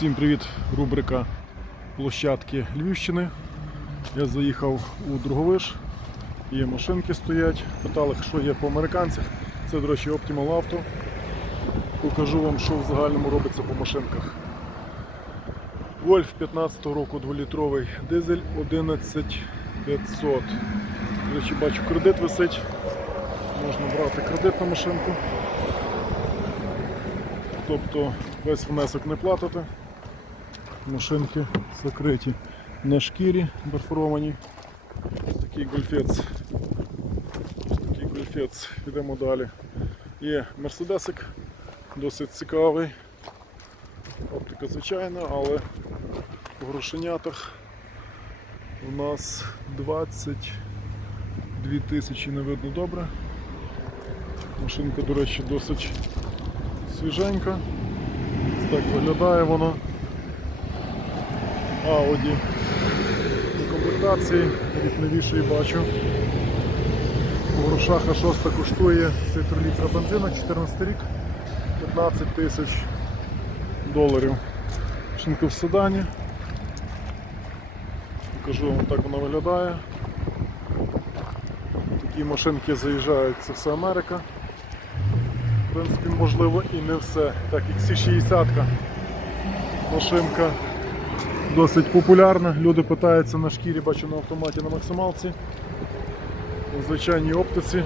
Всім привіт! Рубрика площадки Львівщини. Я заїхав у Друговиш, є машинки стоять. Питали, що є по американцях. Це, до речі, Optimal Auto. Покажу вам, що в загальному робиться по машинках. Вольф 15 року 2-літровий дизель 11500. До речі, бачу, кредит висить. Можна брати кредит на машинку. Тобто весь внесок не платите. Машинки закриті на шкірі, перфоровані. Ось такий гольфець. Ось такий гольфець. Йдемо далі. Є мерседесик, досить цікавий. Оптика звичайна, але в грошенятах у нас 22 тисячі не видно добре. Машинка, до речі, досить свіженька. Так виглядає вона. Audi у комплектації, рік новіший бачу. У грошах А6 коштує цей літра бензина, 14 рік, 15 тисяч доларів. Шинка в седані. Покажу вам, так вона виглядає. Такі машинки заїжджають, це все Америка. В принципі, можливо і не все. Так як C60 машинка досить популярна. Люди питаються на шкірі, бачу на автоматі на максималці. У звичайній оптиці.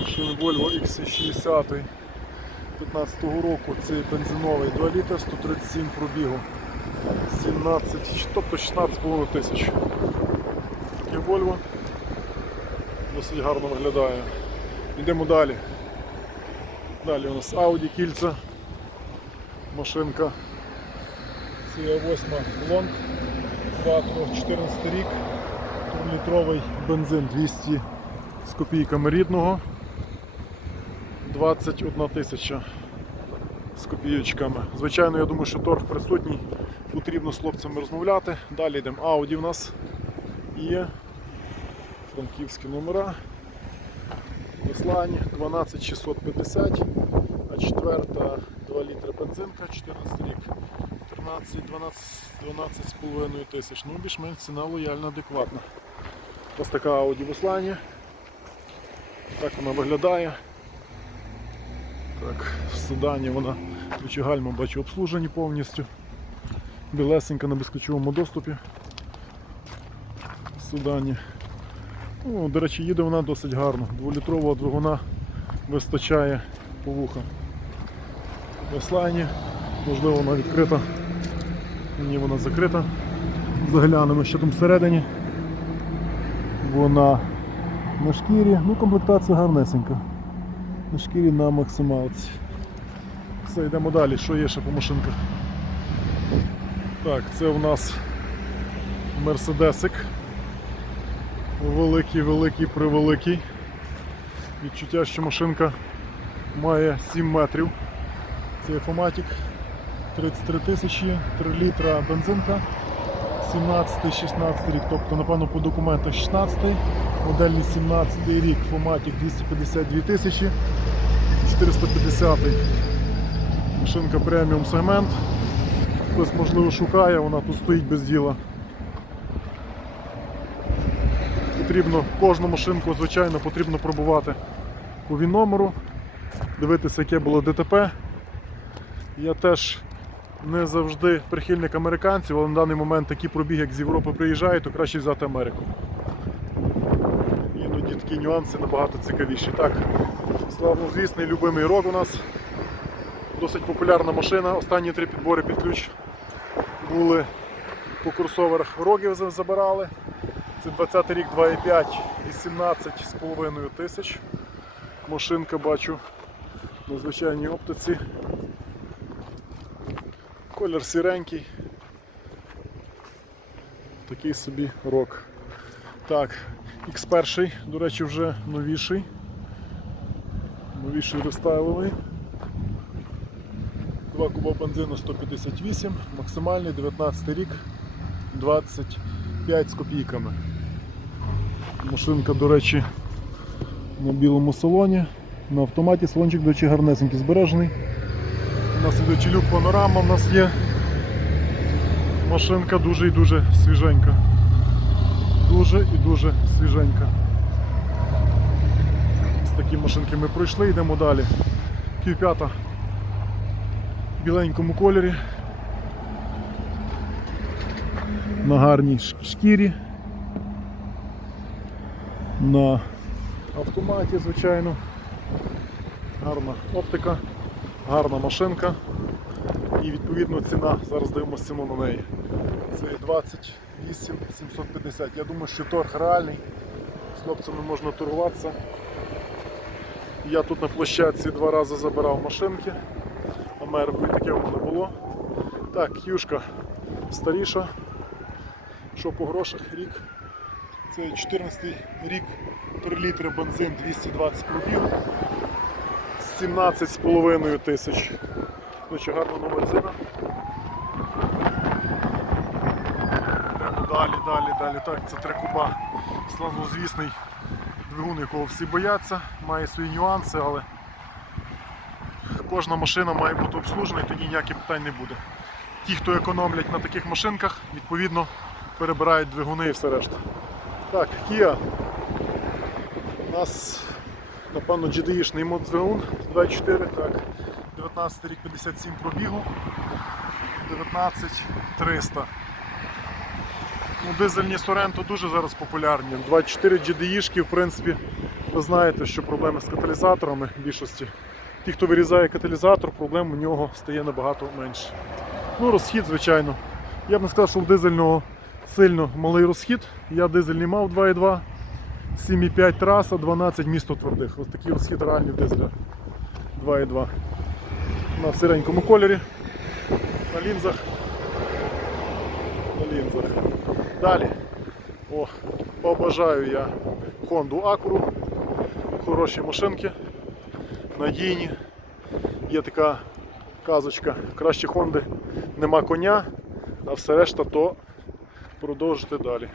Машина Volvo XC60 15 року, це бензиновий 2 літра, 137 пробігу. 17, тобто 16,5 тисяч. Таке Volvo досить гарно виглядає. Йдемо далі. Далі у нас Audi кільця. Машинка CA8 Long Quattro 14 рік. 3-літровий бензин 200 з копійками рідного. 21 тисяча з копійочками. Звичайно, я думаю, що торг присутній. Потрібно з хлопцями розмовляти. Далі йдемо. Audi в нас є франківські номера. Веслані 12650, а четверта 2 літри бензинка, 14 рік, 13, 12, 12,5 тисяч. Ну, більш-менш ціна лояльна, адекватна. Ось така Audi в Веслані. Так вона виглядає. Так, в седані вона ключі бачу обслужені повністю. Білесенька на безключовому доступі. В седані. Ну, до речі, їде вона досить гарно. Дволітрового двигуна вистачає по вухам. Веслайні, можливо вона відкрита. Ні, вона закрита. Заглянемо, що там всередині. Вона на шкірі, ну комплектація гарнесенька. На шкірі на максималці. Все, йдемо далі, що є ще по машинках. Так, це у нас Мерседесик. Великий, великий, превеликий. Відчуття, що машинка має 7 метрів. Це Фоматік 33 тисячі, 3 літра бензинка, 17-16 рік, тобто, напевно, по документах 16 модельний 17 рік, Фоматік 252 тисячі, 450 Машинка преміум сегмент. Хтось, можливо, шукає, вона тут стоїть без діла. Потрібно кожну машинку, звичайно, потрібно пробувати по ВІН-номеру, дивитися, яке було ДТП. Я теж не завжди прихильник американців, але на даний момент такі пробіги, як з Європи приїжджають, то краще взяти Америку. Іноді такі нюанси набагато цікавіші. Так, славнозвісний любимий рок у нас. Досить популярна машина. Останні три підбори під ключ були по курсоверах рогів забирали. Це 20 рік 2,5, 18,5 тисяч. Машинка бачу на звичайній оптиці. Колір сіренький. Такий собі рок. Так, X1, до речі, вже новіший. Новіший рестайловий. 2 куба бензину 158, максимальний 19 рік 25 з копійками. Машинка, до речі, на білому салоні. На автоматі салончик, до речі, гарнесенький збережений. У нас іде челюк панорама, у нас є. Машинка дуже і дуже свіженька. Дуже і дуже свіженька. З такі машинки ми пройшли, йдемо далі. Q5 в біленькому кольорі. На гарній шкірі. На автоматі, звичайно. Гарна оптика, гарна машинка. І відповідно ціна, зараз дивимося ціну на неї. Це 28 750. Я думаю, що торг реальний. З хлопцями можна торгуватися. Я тут на площадці два рази забирав машинки. Америку і таке в мене було. Так, юшка старіша. Що по грошах рік? Це 14 рік, 3 літри бензин 220 пробіг. 17,5 тисяч. Дуже гарна зина. Йдемо далі, далі, далі. Так, це три куба. Славнозвісний двигун, якого всі бояться, має свої нюанси, але кожна машина має бути обслужена і тоді ніяких питань не буде. Ті, хто економлять на таких машинках, відповідно перебирають двигуни і все решта. Так, Kia. У нас, напевно, GDI-шний мод двигун 24, так. 19 рік 57 пробігу, 19 300. Ну, дизельні Sorento дуже зараз популярні. 24 GDI-шки, в принципі, ви знаєте, що проблеми з каталізаторами в більшості. Ті, хто вирізає каталізатор, проблем у нього стає набагато менше. Ну, розхід, звичайно. Я б не сказав, що у дизельного сильно малий розхід. Я дизельний мав 2,2, 7,5 траса, 12 місто твердих. Ось такий розхід реальний в дизеля 2,2. На сиренькому кольорі, на лінзах. На лінзах. Далі. О, побажаю я Honda Acura. Хороші машинки, надійні. Є така казочка. Краще Хонди нема коня, а все решта то продовжити далі.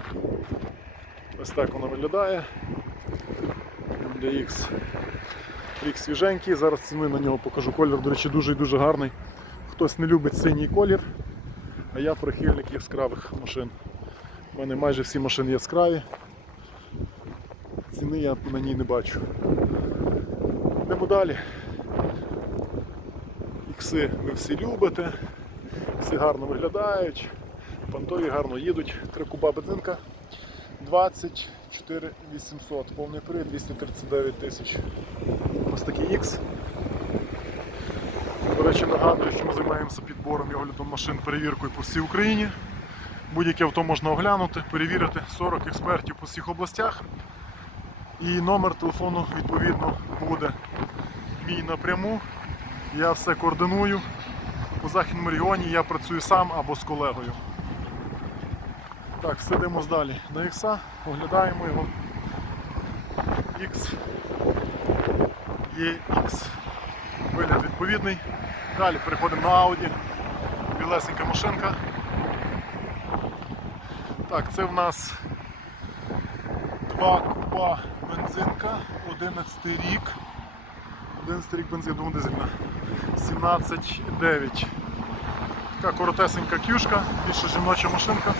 Ось так воно виглядає. MDX. Рік свіженький, зараз ціни на нього покажу. Колір, до речі, дуже і дуже гарний. Хтось не любить синій колір, а я прихильник яскравих машин. У мене майже всі машини яскраві. Ціни я на ній не бачу. Йдемо далі. Ікси ви всі любите, всі гарно виглядають, понтові гарно їдуть. Три куба бензинка 24 800, повний привід 239 тисяч. Ось такий X. До речі, нагадую, що ми займаємося підбором і оглядом машин перевіркою по всій Україні. Будь-яке авто можна оглянути, перевірити 40 експертів по всіх областях. І номер телефону відповідно буде мій напряму. Я все координую. По західному регіоні я працюю сам або з колегою. Так, сидимо далі до X, оглядаємо його. X є X. Вигляд відповідний. Далі переходимо на Audi. Білесенька машинка. Так, це в нас 2 куба бензинка, 11 рік. 11 рік бензин, думаю, дизельна. 17,9. Така коротесенька кюшка, більше жіноча машинка.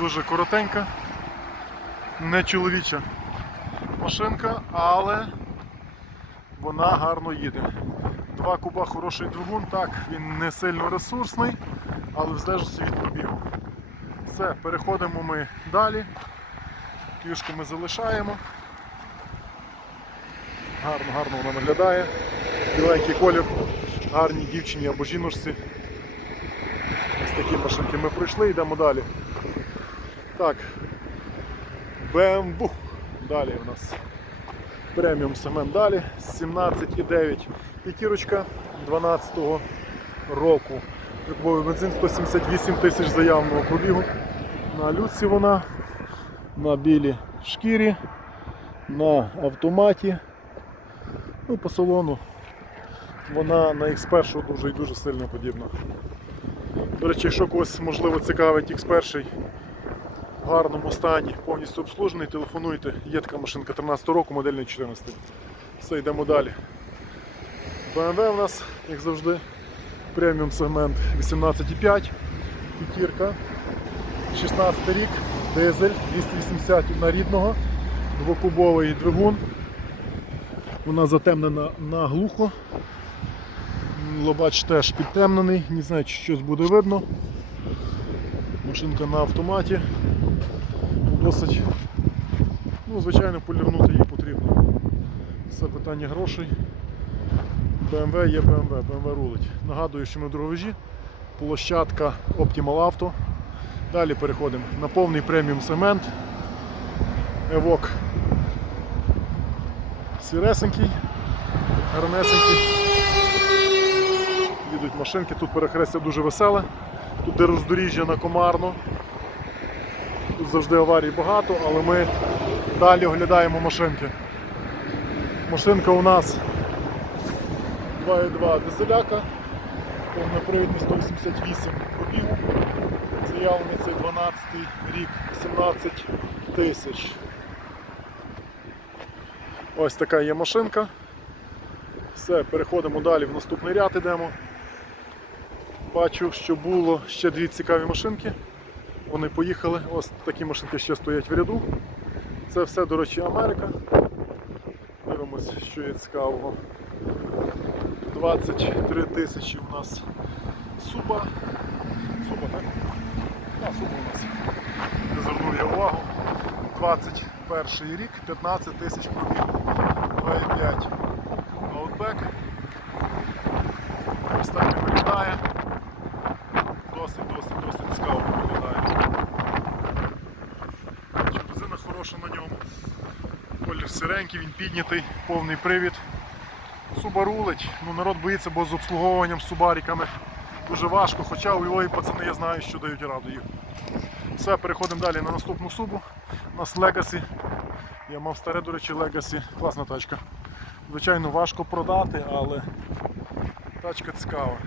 Дуже коротенька. Не чоловіча машинка, але вона гарно їде. Два куба хороший двигун, так, він не сильно ресурсний, але в залежності від пробігу. Все, переходимо ми далі. Кюшку ми залишаємо. Гарно, гарно вона виглядає. Біленький колір, гарній дівчині або жіночці. Ось такі машинки ми пройшли, йдемо далі. Так. BMW. Далі у нас преміум сегмент далі. 17,9 п'ятірочка 12 року. Трикубовий бензин 178 тисяч заявного пробігу. На люці вона, на білій шкірі, на автоматі. Ну, по салону вона на X1 дуже і дуже сильно подібна. До речі, якщо когось можливо цікавить X1 в гарному стані, повністю обслужений, телефонуйте. Є така машинка 13 року, модельний 14. Все, йдемо далі. BMW у нас, як завжди, преміум сегмент 18,5, п'ятірка, 16 рік, дизель, 280 на рідного, двокубовий двигун. Вона затемнена наглухо. Лобач теж підтемнений, не знаю, чи щось буде видно. Машинка на автоматі. Досить, ну, звичайно, полірнути її потрібно. Це питання грошей. BMW є BMW, BMW рулить. Нагадую, що ми в Дороговижі, площадка Optimal Auto. Далі переходимо на повний преміум сегмент. Evoque сіресенький, гарнесенький. Їдуть машинки, тут перехрестя дуже веселе, тут де роздоріжжя на комарно. Завжди аварій багато, але ми далі оглядаємо машинки. Машинка у нас 2.2 дизеляка, повнопривідний 188 пробігу. Заявлений цей 12 рік, 17 тисяч. Ось така є машинка. Все, переходимо далі в наступний ряд ідемо. Бачу, що було ще дві цікаві машинки. Вони поїхали. Ось такі машинки ще стоять в ряду. Це все, до речі, Америка. Дивимось, що є цікавого. 23 тисячі у нас суба. Суба, так? Так, суба у нас. Не звернув я увагу. 21 рік, 15 тисяч пробігу. 2,5 ноутбек. Ось так він виглядає. Досить, досить, досить цікаво виглядає. Бензина хороша на ньому. Колір він піднятий, повний привід. Суба рулить, ну народ боїться, бо з обслуговуванням з субаріками дуже важко, хоча у Львові пацани я знаю, що дають раду їх. Все, переходимо далі на наступну субу. У нас Legacy. Я мав старе, до речі, Legacy. Класна тачка. Звичайно, важко продати, але тачка цікава.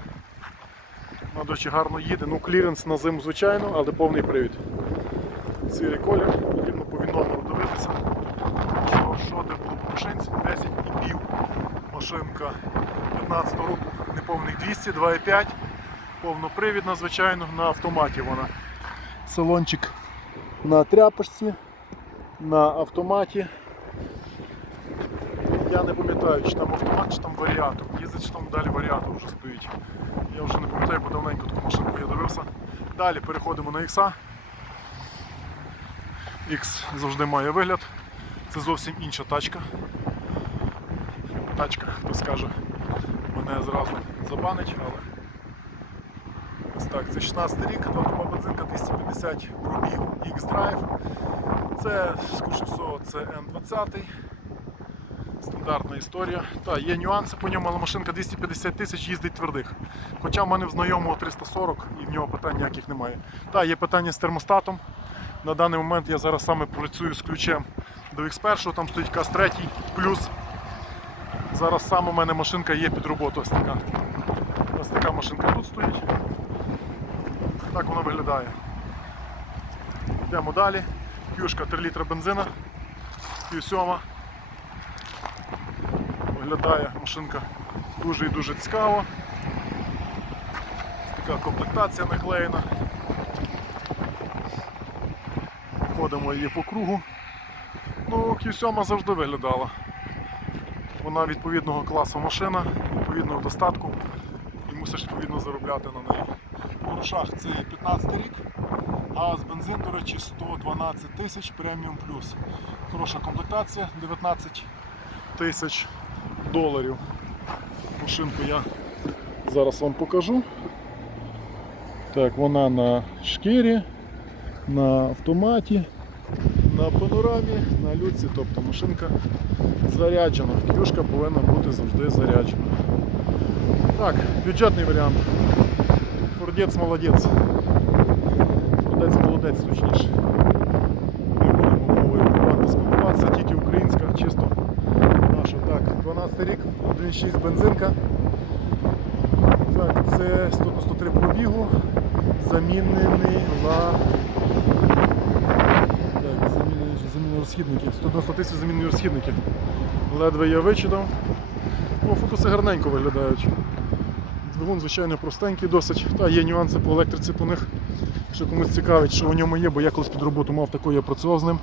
Вона, до речі, гарно їде. Ну, кліренс на зиму, звичайно, але повний привід. Сірий колір, потрібно по номеру дивитися. Що, що де було по машинці? 10,5 машинка 15 року, неповних 200, 2,5, повнопривідна, звичайно, на автоматі вона. Салончик на тряпочці, на автоматі. Я не пам'ятаю, чи там автомат, чи там варіатор. Їздить, чи там далі варіатор вже стоїть. Я вже не пам'ятаю, бо давненько таку машинку я дивився. Далі переходимо на X. X завжди має вигляд. Це зовсім інша тачка. Тачка, хто скаже, мене зразу забанить, але ось так, це 16 рік, 2 куба бензинка 250 пробігу X-Drive. Це, скоріше всього, це N20. Стандартна історія. Так, є нюанси по ньому, але машинка 250 тисяч їздить твердих. Хоча в мене в знайомого 340 і в нього питань ніяких немає. Так, є питання з термостатом. На даний момент я зараз саме працюю з ключем до X1, там стоїть КАС 3 плюс. Зараз саме у мене машинка є під роботу ось така. Ось така машинка тут стоїть. Так вона виглядає. Йдемо далі. Кюшка 3 літра бензина. Q7. Виглядає машинка дуже і дуже цікаво. Ось така комплектація наклеєна. Ходимо її по кругу. Ну, Q7 завжди виглядала. Вона відповідного класу машина, відповідного достатку і мусиш відповідно заробляти на неї. У грошах це 15 рік, а з бензин, до речі, 112 тисяч преміум плюс. Хороша комплектація, 19 тисяч доларів. Машинку я зараз вам покажу. Так, вона на шкірі, на автоматі, на панорамі, на люці, тобто машинка заряджена. Кюшка повинна бути завжди заряджена. Так, бюджетний варіант. Фордець молодець. Фордець молодець точніше. Не будемо мовою приватно спілкуватися, тільки українська, чисто наша. Так, 12 рік, 1.6 бензинка. Так, це 103 пробігу, замінений на замінені розхідники. 190 тисяч замінені розхідники. Ледве я вичитав. По фотоси гарненько виглядають. Двигун, звичайно, простенький досить. Та є нюанси по електриці по них. Що комусь цікавить, що у ньому є, бо я колись під роботу мав такий, я працював з ним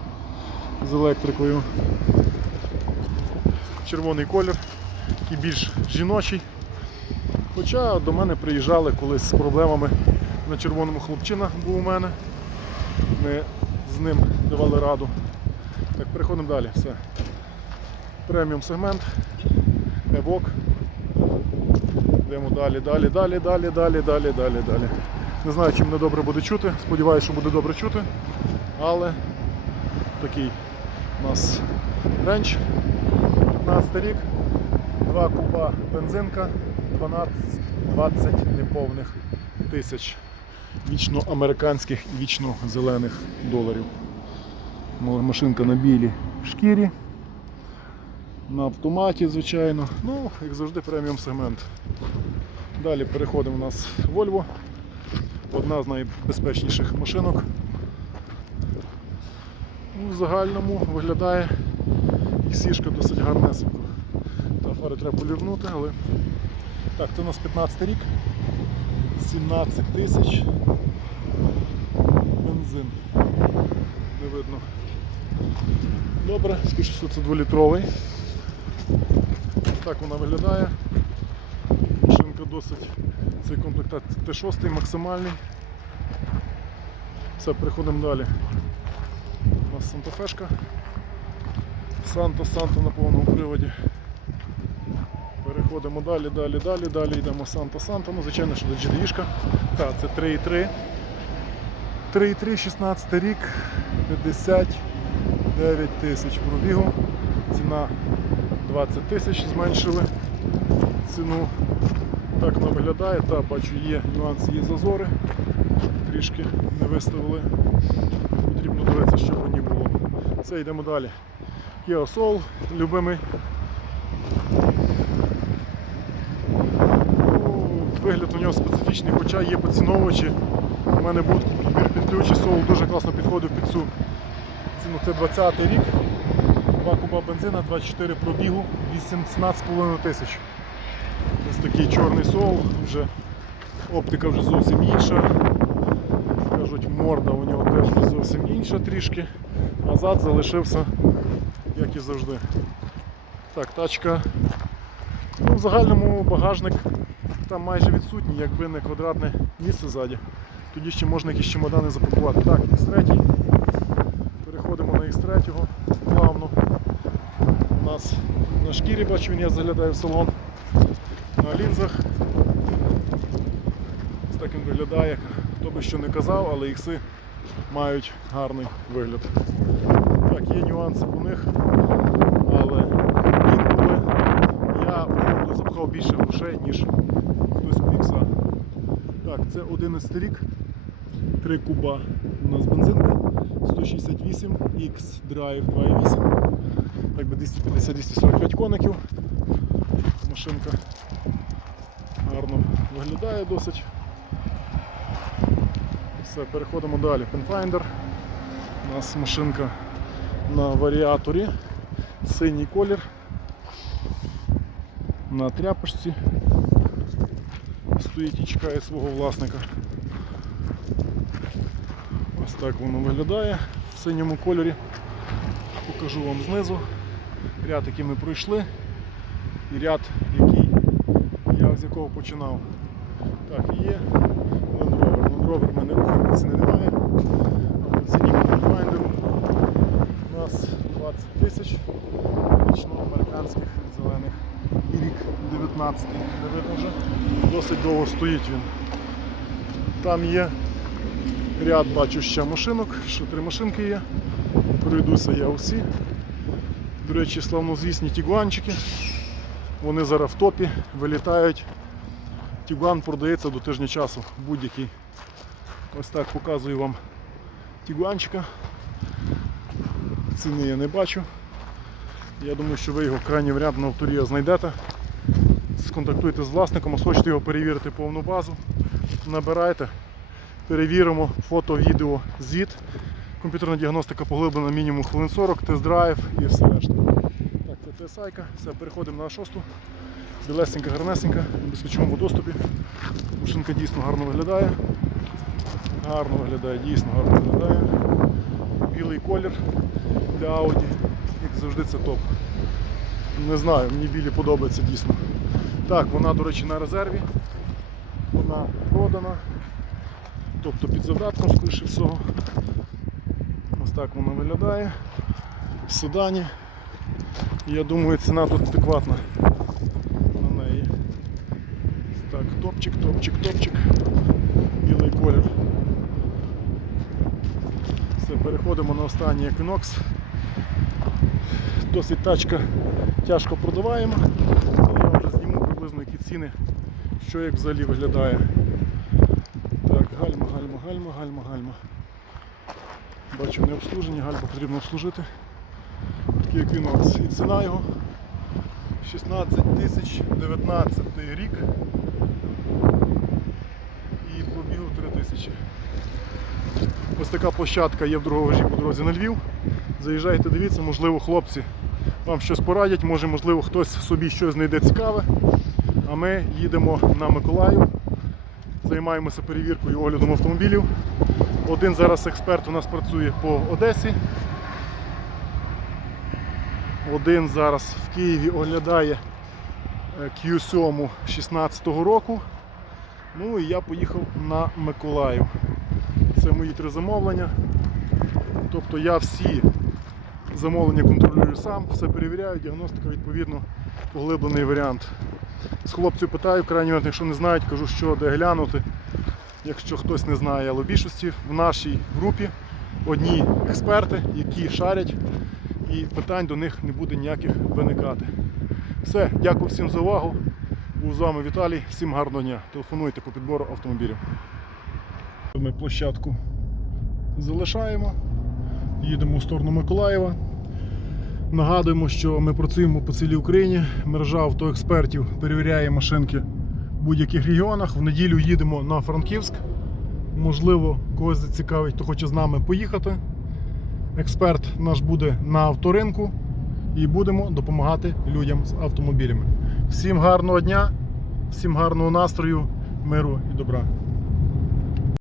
з електрикою. Червоний колір, такий більш жіночий. Хоча до мене приїжджали колись з проблемами на червоному хлопчина був у мене. Ми з ним давали раду. Так, переходимо далі. Все. Преміум сегмент. Евок. Йдемо далі, далі, далі, далі, далі, далі, далі, далі. Не знаю, чи мене добре буде чути. Сподіваюся, що буде добре чути. Але такий у нас ренч. 15 рік, 2 куба бензинка, 12, 20 неповних тисяч вічно американських і вічно зелених доларів. Машинка на білій шкірі. На автоматі, звичайно. Ну, як завжди, преміум сегмент. Далі переходимо у нас Volvo. Одна з найбезпечніших машинок. В загальному виглядає сішка досить гарнесенько. Та фари треба полірнути, але. Так, це у нас 15 рік. 17 тисяч. Бензин. Не видно. Добре, скажу, що це 2-літровий. Так вона виглядає. Машинка досить. Цей комплектат Т6 максимальний. Все, переходимо далі. У нас Санта-Фешка. Санта Санта на повному приводі. Переходимо далі, далі, далі, далі йдемо Санта Санта. Ну, звичайно, що до GDI-шка. Так, це 3,3. 3,3, 16 рік, 59 тисяч пробігу. Ціна 20 тисяч зменшили ціну. Так вона виглядає. Та, бачу, є нюанси, є зазори. Трішки не виставили. Потрібно дивитися, що в ній було. Все, йдемо далі. Kia Soul, любимий. Ну, Вигляд у нього специфічний, хоча є поціновувачі. У мене був підбір під ключі, Soul дуже класно підходив під цю ціну. Це 20-й рік, 2 куба бензина, 24 пробігу, 18,5 тисяч. Ось такий чорний Soul, вже оптика вже зовсім інша. Кажуть, морда у нього теж зовсім інша трішки, а зад залишився як і завжди. Так, тачка. Ну, в загальному багажник там майже відсутній, якби не квадратне місце ззаді. Тоді ще можна якісь чемодани запакувати. Так, X3. Переходимо на X3 плавно. У нас на шкірі бачу, він я заглядаю в салон. На лінзах. Ось так він виглядає. Хто би що не казав, але ікси мають гарний вигляд. Так, є нюанси по них, але інколи я походу більше грошей, ніж хтось по ікса. Так, це 11 рік, 3 куба у нас бензинка, 168, X Drive 2.8, так би 250-245 коників. Машинка гарно виглядає досить. Все, переходимо далі. Pathfinder. У нас машинка на варіаторі, синій колір, на тряпочці стоїть і чекає свого власника. Ось так воно виглядає в синьому кольорі. Покажу вам знизу ряд, який ми пройшли, і ряд, який я з якого починав. Так, є Land Rover. Land Rover в мене рухаємо, ціни немає. А по ціні Pathfinder у нас 20 тисяч американських зелених. І рік 19 не видно вже. Досить стоїть він. Там є ряд, бачу ще машинок, ще три машинки є. Пройдуся я усі. До речі, славнозвісні тігуанчики. Вони зараз в топі вилітають. Тігуан продається до тижня часу будь-який. Ось так показую вам тігуанчика. Ціни я не бачу. Я думаю, що ви його крайній варіант на авторія знайдете. Сконтактуйте з власником, а хочете його перевірити повну базу. Набирайте, перевіримо фото, відео, звіт. Комп'ютерна діагностика поглиблена мінімум хвилин 40, тест-драйв і все решта. Так, це TSI, все, переходимо на шосту. Білесенька, гарнесенька, в безключовому доступі. Машинка дійсно гарно виглядає. Гарно виглядає, дійсно гарно виглядає. Білий колір для Audi. Як завжди це топ. Не знаю, мені білі подобається дійсно. Так, вона, до речі, на резерві. Вона продана. Тобто під завдатком, скоріше всього. Ось так вона виглядає. В седані. Я думаю, ціна тут адекватна на неї. Так, топчик, топчик, топчик. Білий колір. Все, переходимо на останній Equinox. Досить тачка тяжко продаваємо. але Я вам вже зніму приблизно які ціни, що як взагалі виглядає. Так, гальма, гальма, гальма, гальма, гальма. Бачу, не обслужені, гальма потрібно обслужити. Такий Equinox. І ціна його 16 тисяч 19 рік. І пробігу 3 тисячі. Ось така площадка є в Друговижі по дорозі на Львів. Заїжджайте, дивіться, можливо, хлопці вам щось порадять, може, можливо, хтось собі щось знайде цікаве. А ми їдемо на Миколаїв, займаємося перевіркою і оглядом автомобілів. Один зараз експерт у нас працює по Одесі. Один зараз в Києві оглядає е, Q7 16-го року. Ну і я поїхав на Миколаїв. Це мої три замовлення. Тобто я всі замовлення контролюю сам, все перевіряю, діагностика відповідно поглиблений варіант. З хлопців питаю, момент, якщо не знають, кажу, що де глянути. Якщо хтось не знає, але в більшості в нашій групі одні експерти, які шарять, і питань до них не буде ніяких виникати. Все, дякую всім за увагу. Був з вами Віталій. Всім гарного дня. Телефонуйте по підбору автомобілів. Ми площадку залишаємо, їдемо в сторону Миколаєва. Нагадуємо, що ми працюємо по цілій Україні. Мережа автоекспертів перевіряє машинки в будь-яких регіонах. В неділю їдемо на Франківськ. Можливо, когось зацікавить, хто хоче з нами поїхати. Експерт наш буде на авторинку і будемо допомагати людям з автомобілями. Всім гарного дня, всім гарного настрою, миру і добра.